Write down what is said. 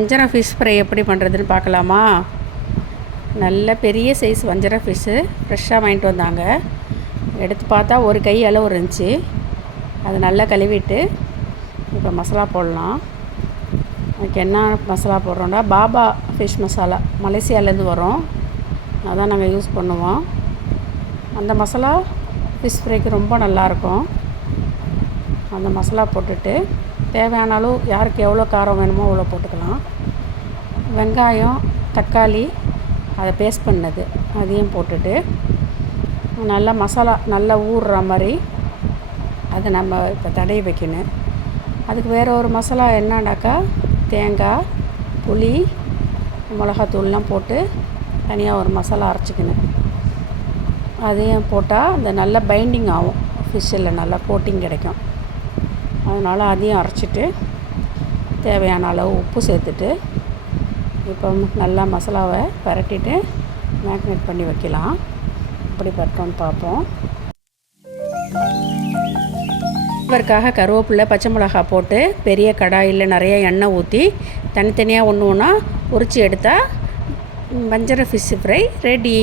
வஞ்சரம் fish fry எப்படி பண்ணுறதுன்னு பார்க்கலாமா? நல்ல பெரிய சைஸ் வஞ்சரம் ஃபிஷ்ஷு ஃப்ரெஷ்ஷாக வாங்கிட்டு வந்தாங்க. எடுத்து பார்த்தா ஒரு கை அளவு இருந்துச்சு. அது நல்லா கழுவிட்டு இப்போ மசாலா போடலாம். அதுக்கு என்ன மசாலா போடுறோன்னா பாபா ஃபிஷ் மசாலா, மலேசியாவிலேருந்து வரும். அதான் நாங்கள் யூஸ் பண்ணுவோம். அந்த மசாலா ஃபிஷ் ஃப்ரைக்கு ரொம்ப நல்லாயிருக்கும். அந்த மசாலா போட்டுட்டு தேவையான அளவு யாருக்கு எவ்வளோ காரம் வேணுமோ அவ்வளோ போட்டுக்கலாம். வெங்காயம், தக்காளி அதை பேஸ்ட் பண்ணது அதையும் போட்டுட்டு நல்லா மசாலா நல்லா ஊறுற மாதிரி அதை நம்ம இப்போ தடவி வைக்கணும். அதுக்கு வேறு ஒரு மசாலா என்னன்னாக்கா தேங்காய், புளி, மிளகாத்தூள்லாம் போட்டு தனியாக ஒரு மசாலா அரைச்சிக்கணும். அதையும் போட்டால் அந்த நல்லா பைண்டிங் ஆகும், ஃபிஷ்ஷில் நல்லா கோட்டிங் கிடைக்கும். அதனால் அதையும் அரைச்சிட்டு தேவையான அளவு உப்பு சேர்த்துட்டு இப்போ நல்லா மசாலாவை பரட்டிட்டு மேக்னேட் பண்ணி வைக்கலாம். எப்படி பரட்டோன்னு பார்ப்போம். இதற்காக கருவேப்பிலை, பச்சை மிளகாய் போட்டு பெரிய கடாயில் நிறைய எண்ணெய் ஊற்றி தனித்தனியாக ஒன்று ஒன்றா உரித்து எடுத்தால் வஞ்சரம் ஃபிஷ் ஃப்ரை ரெடி.